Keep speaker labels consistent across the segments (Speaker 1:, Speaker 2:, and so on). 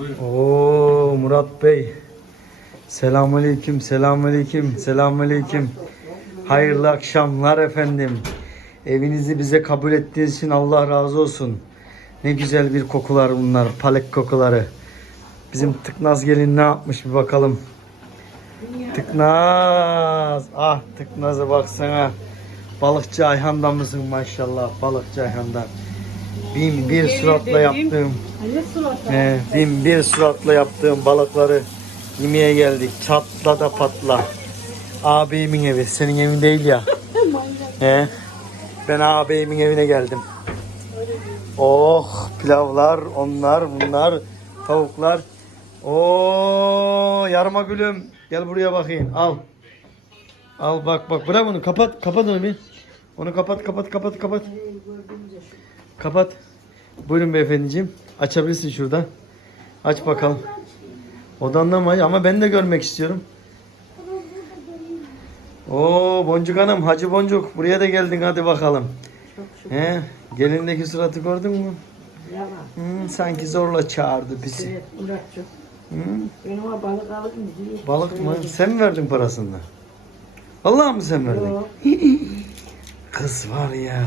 Speaker 1: Oo Murat Bey. Selamünaleyküm, selamünaleyküm, selamünaleyküm. Hayırlı akşamlar efendim. Evinizi bize kabul ettiğiniz için Allah razı olsun. Ne güzel bir kokular bunlar, palek kokuları. Bizim Tıknaz gelin ne yapmış bir bakalım. Tıknaz. Ah Tıknaz'a baksana. Balıkçı Ayhan'dan mısın maşallah balıkçı Ayhan'dan. Bin bir suratla yaptığım He, bin bir suratla yaptığım balıkları yemeye geldik. Çatla da patla. Ağabeyimin evi. Senin evin değil ya. He. Ben ağabeyimin evine geldim. Oh pilavlar onlar bunlar tavuklar. Oo yarma gülüm. Gel buraya bakayım. Al. Al bak bak bırak onu kapat kapat onu bir. Onu kapat kapat kapat kapat. Kapat. Buyurun beyefendiciğim. Açabilirsin şurada. Aç bakalım. Odandan mı? Ama ben de görmek istiyorum. Oo Boncuk Hanım, Hacı Boncuk. Buraya da geldin hadi bakalım. He, gelindeki suratı gördün mü? Hmm, sanki zorla çağırdı bizi. Hmm,
Speaker 2: balık mı diye.
Speaker 1: balık mı? Sen mi verdin parasını? Vallahi mı sen verdin? Kız var ya.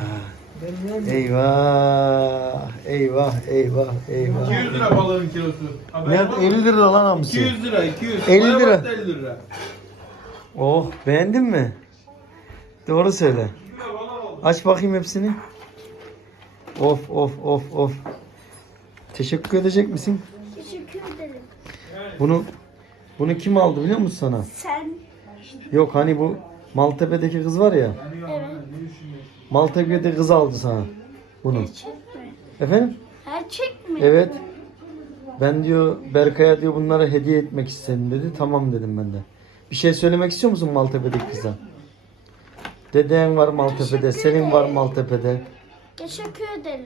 Speaker 1: Eyvah, eyvah, eyvah, eyvah.
Speaker 3: 200 lira balığın kilosu. Haberin
Speaker 1: Nerede?
Speaker 3: var mı?
Speaker 1: 50 lira lan hamsi.
Speaker 3: 200 lira, 200.
Speaker 1: 50 lira.
Speaker 3: Bayağı 50 lira.
Speaker 1: Oh, beğendin mi? Doğru söyle. Aç bakayım hepsini. Of of of of. Teşekkür edecek misin?
Speaker 4: Teşekkür ederim.
Speaker 1: Bunu bunu kim aldı biliyor musun sana?
Speaker 4: Sen
Speaker 1: Yok hani bu Maltepe'deki kız var ya.
Speaker 4: evet.
Speaker 1: Maltepe'deki kız aldı sana bunu.
Speaker 4: Erkek mi?
Speaker 1: Efendim?
Speaker 4: Erkek mi?
Speaker 1: Evet. Ben diyor Berkay'a diyor bunları hediye etmek istedim dedi. Tamam dedim ben de. Bir şey söylemek istiyor musun Maltepe'deki kıza? Deden var Maltepe'de, senin var Maltepe'de.
Speaker 4: Teşekkür ederim.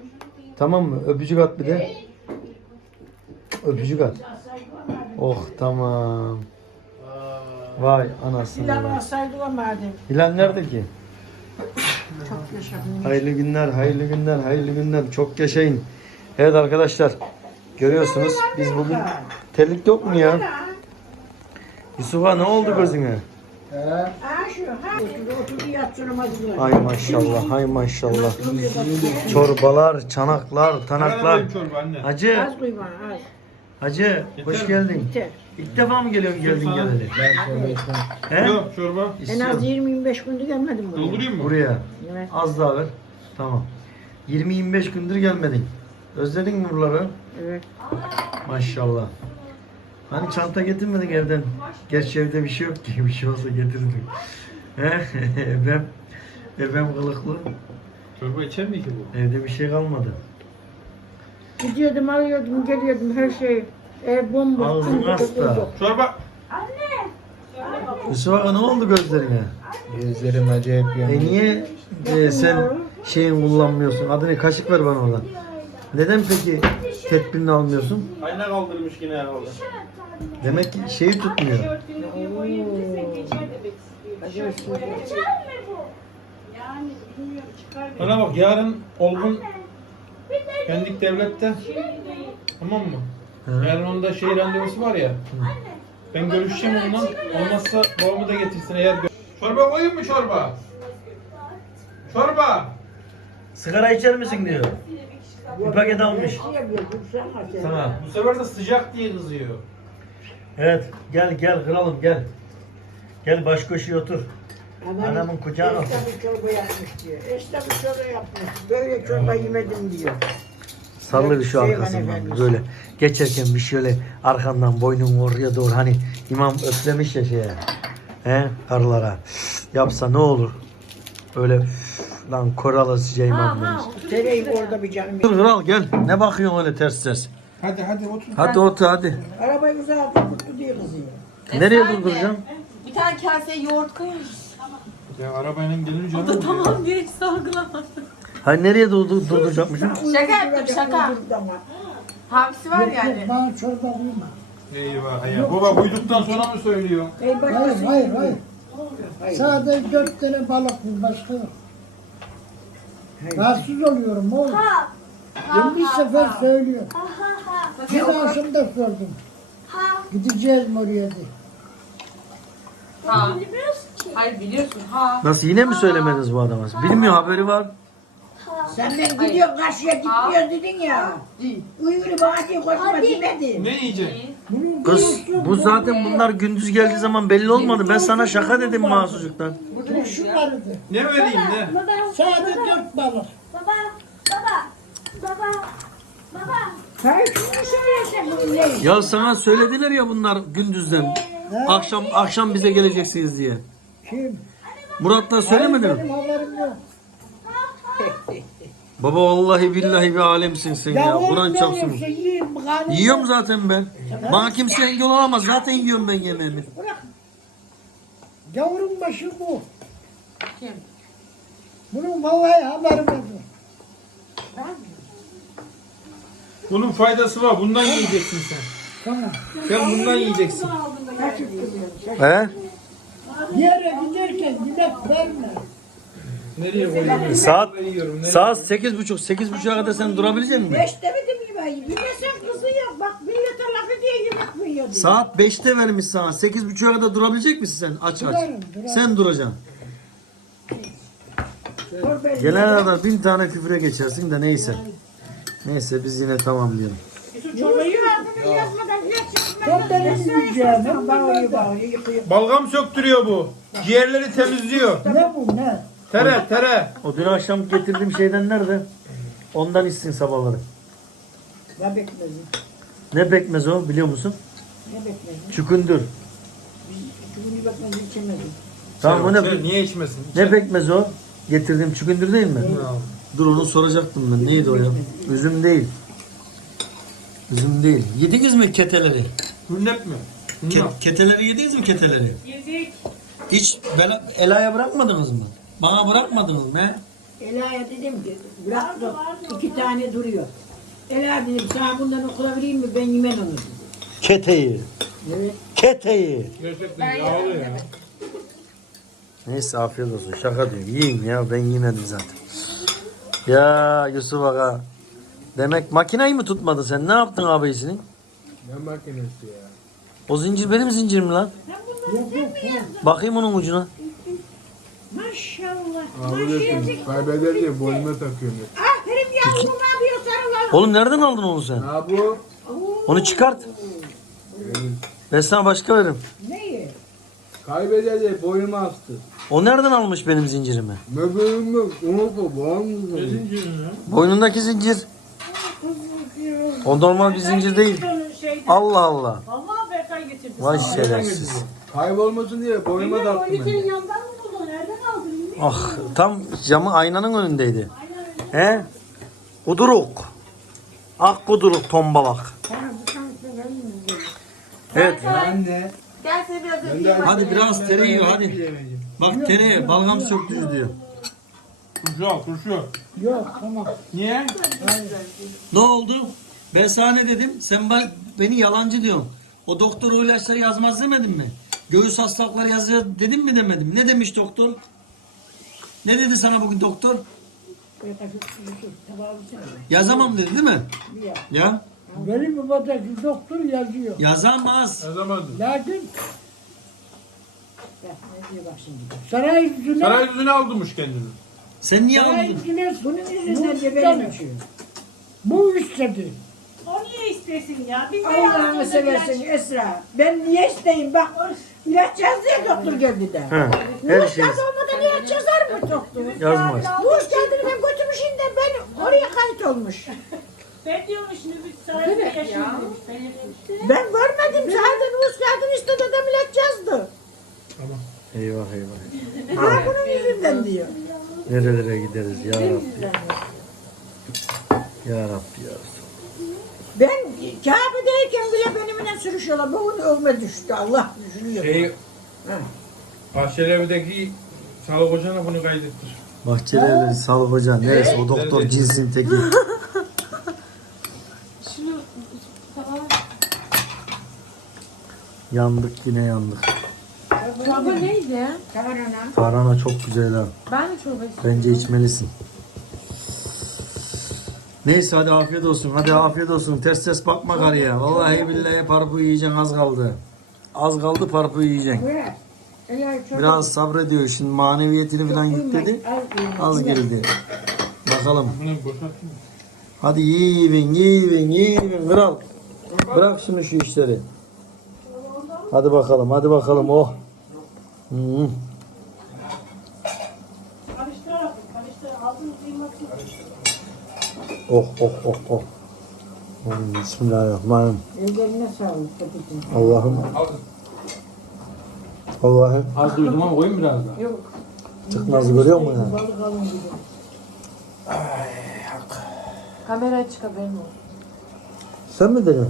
Speaker 1: Tamam mı? Öpücük at bir de. Öpücük at. Oh tamam. Vay anasını.
Speaker 2: Pilav
Speaker 1: vay.
Speaker 2: alsaydı o madem.
Speaker 1: Hilal nerede ki?
Speaker 2: Çok yaşadım.
Speaker 1: Hayırlı günler, hayırlı günler, hayırlı günler. Çok yaşayın. Evet arkadaşlar. Görüyorsunuz biz bugün terlik yok mu ya? Yusuf'a ne oldu gözüne?
Speaker 2: Ha şu ha. Otur otur yat şunu hadi.
Speaker 1: Ay maşallah, ay maşallah. Çorbalar, çanaklar, tanaklar. Hacı, hacı hoş geldin. İlk defa mı geliyorsun geldin geleli? He?
Speaker 3: Yok çorba.
Speaker 2: En az
Speaker 1: İstiyorum.
Speaker 2: 20-25 gündür gelmedim buraya.
Speaker 3: Doldurayım mı?
Speaker 1: Buraya.
Speaker 2: Evet.
Speaker 1: Az daha ver. Tamam. 20-25 gündür gelmedin. Özledin mi buraları?
Speaker 2: Evet.
Speaker 1: Maşallah. Hani çanta getirmedin evden. Gerçi evde bir şey yok ki. Bir şey olsa getirdim. He? Efem, efem kılıklı.
Speaker 3: Çorba içer mi ki bu?
Speaker 1: Evde bir şey kalmadı.
Speaker 2: Gidiyordum arıyordum geliyordum her şey. Ev bomboş.
Speaker 1: Ağzın hasta.
Speaker 3: Çorba.
Speaker 1: Yusuf Ağa ne oldu gözlerine?
Speaker 5: Gözlerim acayip
Speaker 1: E
Speaker 5: yanıyor.
Speaker 1: niye e, sen şeyin kullanmıyorsun? Adını kaşık ver bana oradan. Neden peki tedbirini almıyorsun?
Speaker 3: Ayna kaldırmış yine herhalde.
Speaker 1: Demek ki şeyi tutmuyor.
Speaker 3: Bana bak yarın Olgun Pendik Devlet'te Tamam mı? Yarın onda şey randevusu var ya. Ben görüşeceğim ondan. Olmazsa babamı da getirsin eğer Çorba koyayım mı çorba? Çorba.
Speaker 1: Sigara içer misin diyor. Bir paket almış.
Speaker 2: Yapıyor, dursana sen.
Speaker 1: Sana.
Speaker 3: Bu sefer de sıcak diye kızıyor.
Speaker 1: Evet gel gel kralım gel. Gel baş köşeye otur. Anamın kucağına
Speaker 2: Eşte bir çorba yapmış diyor. Eşte bir çorba yapmış. Böyle çorba yemedim diyor.
Speaker 1: Sallı bir şu
Speaker 2: Süleyman
Speaker 1: arkasından
Speaker 2: Efendimiz.
Speaker 1: böyle. Geçerken bir şöyle arkandan boynun oraya doğru hani imam öplemiş ya şeye. He karılara. Yapsa ne olur? Öyle lan koralasıca imam demiş.
Speaker 2: Tereyi orada bir canım.
Speaker 1: Dur kral gel. Ne bakıyorsun öyle ters ters?
Speaker 3: Hadi hadi otur.
Speaker 1: Hadi otur hadi.
Speaker 2: Arabayı uzattı mutlu diye kızıyor.
Speaker 1: Nereye durduracağım?
Speaker 6: Bir tane kaseye yoğurt koyar.
Speaker 3: Ya arabayla gelince
Speaker 6: O da tamam diye hiç sorgulamadım.
Speaker 1: Hayır nereye durdur, durduracakmışım?
Speaker 6: Şaka yaptım şaka. Hamsi var yani.
Speaker 7: Bana çorba koyma.
Speaker 3: Eyvah ya. Baba buyduktan sonra mı söylüyor?
Speaker 7: Hayır, hayır, hayır. Sadece dört tane balık var, başka yok. Rahatsız oluyorum oğlum.
Speaker 4: Ha.
Speaker 7: Ben bir sefer söylüyorum. Bir akşam da sordum.
Speaker 4: Ha.
Speaker 7: Gideceğiz mi oraya diye.
Speaker 6: Ha. Hayır biliyorsun. Ha.
Speaker 1: Nasıl yine mi söylemediniz bu adama? Bilmiyor haberi var.
Speaker 2: Sen ben gidiyorum karşıya gitmiyor dedin ya. Uyuru bana diye koşma demedin.
Speaker 3: Ne yiyeceksin?
Speaker 1: Kız bu zaten bunlar gündüz geldiği zaman belli olmadı. Ben sana şaka dedim mahsucuktan.
Speaker 7: Bu şu vardı.
Speaker 3: Ne vereyim ne?
Speaker 4: Baba.
Speaker 7: Sade dört balık.
Speaker 4: Baba. Baba. Baba. Baba.
Speaker 2: Hayır şunu söylesem bunu ne?
Speaker 1: Ya sana söylediler ya bunlar gündüzden. Akşam akşam bize geleceksiniz diye.
Speaker 7: Kim?
Speaker 1: Muratlar söylemedi mi?
Speaker 7: Benim haberim yok.
Speaker 1: Baba vallahi billahi bir alemsin sen ya. Kur'an
Speaker 7: ne
Speaker 1: çapsın. Yiyorum zaten ben. Bana kimse engel olamaz. Zaten yiyorum ben yemeğimi.
Speaker 7: Gavurun başı bu.
Speaker 6: Kim?
Speaker 7: Bunun vallahi haberim yok.
Speaker 3: Bunun faydası var. Bundan yiyeceksin sen.
Speaker 7: Tamam.
Speaker 3: Sen bundan yiyeceksin.
Speaker 1: He?
Speaker 7: Yere giderken yemek verme.
Speaker 3: Nereye koyuyorum?
Speaker 1: Saat saat sekiz buçuk. Sekiz buçuğa kadar sen durabilecek misin?
Speaker 2: Beş demedim yemeği. Yemesen kızıyor. Bak millete laf ediyor yemek mi yiyor diye.
Speaker 1: Saat beşte vermiş sana. Sekiz buçuğa kadar durabilecek misin sen? Aç aç.
Speaker 7: Durarım, durarım.
Speaker 1: Sen duracaksın.
Speaker 2: Beni.
Speaker 1: Gelene kadar bin tane küfüre geçersin de neyse. Neyse biz yine tamam diyelim.
Speaker 2: Çorbayı verdim yazmadan ilaç
Speaker 7: Sen benim yiyeceğim.
Speaker 2: Ben bağırıyor bağırıyor yıkıyor.
Speaker 3: Balgam söktürüyor bu. Ciğerleri temizliyor.
Speaker 7: Ne bu ne?
Speaker 3: Tere tere.
Speaker 1: O dün akşam getirdiğim şeyden nerede? Ondan içsin sabahları.
Speaker 2: Ne bekledin?
Speaker 1: Ne pekmez o biliyor musun?
Speaker 2: Ne bekledin?
Speaker 1: Çükündür.
Speaker 2: Çünkü bir bekmedi içemedim.
Speaker 1: Tamam o ne?
Speaker 3: sen niye içmesin?
Speaker 1: Ne pekmez o? Getirdiğim çükündür değil mi? Dur onu soracaktım ben. Neydi o ya? Üzüm değil. Üzüm değil. Yediniz mi keteleri?
Speaker 3: Hünnep mi?
Speaker 1: Ke- keteleri yediniz mi keteleri?
Speaker 6: Yedik.
Speaker 1: Hiç bela, Ela'ya bırakmadınız mı? Bana bırakmadınız mı? he?
Speaker 2: Ela'ya dedim ki bırak da iki tane duruyor. Ela dedim sana bundan okula vereyim mi ben yemem onu dedim.
Speaker 1: Keteyi.
Speaker 2: Evet.
Speaker 1: Keteyi.
Speaker 3: Gerçekten yağlı ya.
Speaker 1: Neyse afiyet olsun. Şaka diyorum. Yiyin ya ben yemedim zaten. Ya Yusuf Aga. Demek makineyi mi tutmadı sen? Ne yaptın abisini?
Speaker 3: Ne makinesi ya?
Speaker 1: O zincir benim zincirim lan. Bakayım onun ucuna.
Speaker 2: Maşallah.
Speaker 5: Alıyorsun. Kaybeder diye boynuna takıyorsun.
Speaker 2: Aferin yavrum ne yapıyor sarılar?
Speaker 1: Oğlum nereden aldın onu sen?
Speaker 5: Ha bu?
Speaker 1: Onu çıkart. Ben sana başka veririm.
Speaker 2: Neyi?
Speaker 5: Kaybeder diye boynuma astı.
Speaker 1: O nereden almış benim zincirimi?
Speaker 5: Möbürüm yok. Unutma boğaz mı?
Speaker 1: Boynundaki zincir. O normal bir zincir değil. Allah Allah.
Speaker 6: Vallahi Berkay getirdi.
Speaker 1: Vay şerefsiz.
Speaker 5: Kaybolmasın diye boynuma taktım ben.
Speaker 6: yandan mı?
Speaker 1: Ah tam camı aynanın önündeydi. He? Kuduruk. Ah kuduruk tombalak. Evet.
Speaker 5: Anne.
Speaker 6: Gel seni biraz
Speaker 5: Ben
Speaker 6: öpeyim.
Speaker 1: Hadi biraz tereyağı hadi. Bak tereyağı balgam söktünüz diyor.
Speaker 3: Turşu al turşu.
Speaker 7: Yok tamam.
Speaker 3: Niye?
Speaker 1: Ne oldu? Ben sana ne dedim? Sen ba- beni yalancı diyorsun. O doktor o ilaçları yazmaz demedin mi? Göğüs hastalıkları yazıyor dedim mi demedim. Ne demiş doktor? Ne dedi sana bugün doktor? Yazamam dedi değil mi? Ya
Speaker 7: Benim babadaki doktor yazıyor.
Speaker 1: yazamaz.
Speaker 3: Yazamadım.
Speaker 7: Lakin
Speaker 2: Ya,
Speaker 7: saray yüzüne
Speaker 3: Saray yüzüne aldırmış kendini.
Speaker 1: Sen niye
Speaker 7: saray
Speaker 1: aldın?
Speaker 7: yüzüne
Speaker 2: Bunun yüzünden içiyor.
Speaker 7: Bu istedi.
Speaker 6: Niye istesin ya? Biz de
Speaker 2: Allah'ını
Speaker 6: yaptığında
Speaker 2: seversen
Speaker 6: ilaç-
Speaker 2: Esra. Ben niye isteyeyim bak. İlaç yazdı ya doktor geldi de.
Speaker 1: He, her
Speaker 2: Nuh
Speaker 1: şey
Speaker 2: kağıdı olmadan ilaç yazar mı doktor?
Speaker 1: yazmaz.
Speaker 2: Nuh kağıdını ben götürmüşüm de ben oraya kayıt olmuş.
Speaker 6: Ben diyormuş nüfus sarayında yaşıyor demiş. Ben yapmış.
Speaker 2: Ben görmedim zaten Nuh kağıdını istedi adam ilaç yazdı.
Speaker 1: Eyvah eyvah.
Speaker 2: Ha bunun yüzünden diyor.
Speaker 1: Nerelere gideriz ya Rabbi. Ya Rabbi ya Resulallah.
Speaker 2: Kabe'deyken bile benimle sürüşüyorlar. Bugün övme düştü. Allah düşünüyor.
Speaker 3: Şey, Bahçeliev'deki sağlık hocana bunu kaydettir.
Speaker 1: Bahçeli evleri Sağlık Hoca neresi o doktor
Speaker 3: Nerede?
Speaker 1: cinsin teki. Yandık yine yandık.
Speaker 6: Çorba neydi?
Speaker 2: Kamerana.
Speaker 1: Tarhana çok güzel ha.
Speaker 6: Ben de çorba istiyorum.
Speaker 1: Bence içmelisin. Neyse hadi afiyet olsun. Hadi afiyet olsun. Ters ters bakma karıya. Vallahi billahi parpu yiyeceksin az kaldı. Az kaldı parpu yiyeceksin. Biraz sabrediyor. Şimdi maneviyetini falan yükledi. Az geldi. Bakalım.
Speaker 3: Bunu boşaltayım.
Speaker 1: Hadi yiyin, yiyin, yiyin kral. Bırak şimdi şu işleri. Hadi bakalım, hadi bakalım. Oh. Hmm. Oh, oh, oh, oh. Bismillahirrahmanirrahim.
Speaker 2: ellerine sağlık.
Speaker 1: Allah'ım. Allah'ım.
Speaker 3: Az duydum ama koyun biraz daha.
Speaker 2: Yok.
Speaker 1: Çıkmaz görüyor musun ya?
Speaker 2: Balık alın gibi.
Speaker 6: Kamera açık haberin olsun.
Speaker 1: Sen mi dedin?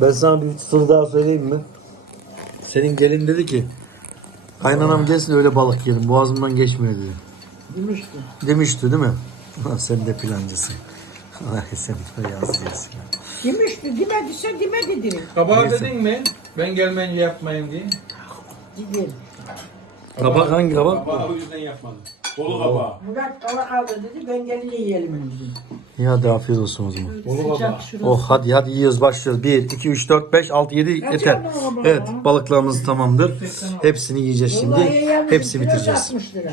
Speaker 1: Ben sana bir sır daha söyleyeyim mi? Senin gelin dedi ki kaynanam gelsin öyle balık yiyelim boğazımdan geçmiyor dedi.
Speaker 2: Demiştim.
Speaker 1: Demişti değil mi? Sen de plancısın. Ay sen de yazıyorsun.
Speaker 2: Demişti. Demediyse demedi derim.
Speaker 3: Kabağı
Speaker 1: Neyse.
Speaker 3: dedin mi? Ben gelmeyince yapmayayım diye.
Speaker 2: Gidelim.
Speaker 1: Kabak hangi kabak?
Speaker 3: Kabağı o yüzden yapmadım. Bolu kabağı.
Speaker 2: Murat balık aldı dedi. Ben gelince yiyelim dedi.
Speaker 1: İyi hadi afiyet olsun o zaman.
Speaker 3: Bolu kabağı.
Speaker 1: Oh hadi hadi yiyoruz başlıyoruz. 1, 2, 3, 4, 5, 6, 7 yeter. Evet balıklarımız tamamdır. Hepsini yiyeceğiz şimdi. Hepsi bitireceğiz.
Speaker 2: 60 lira.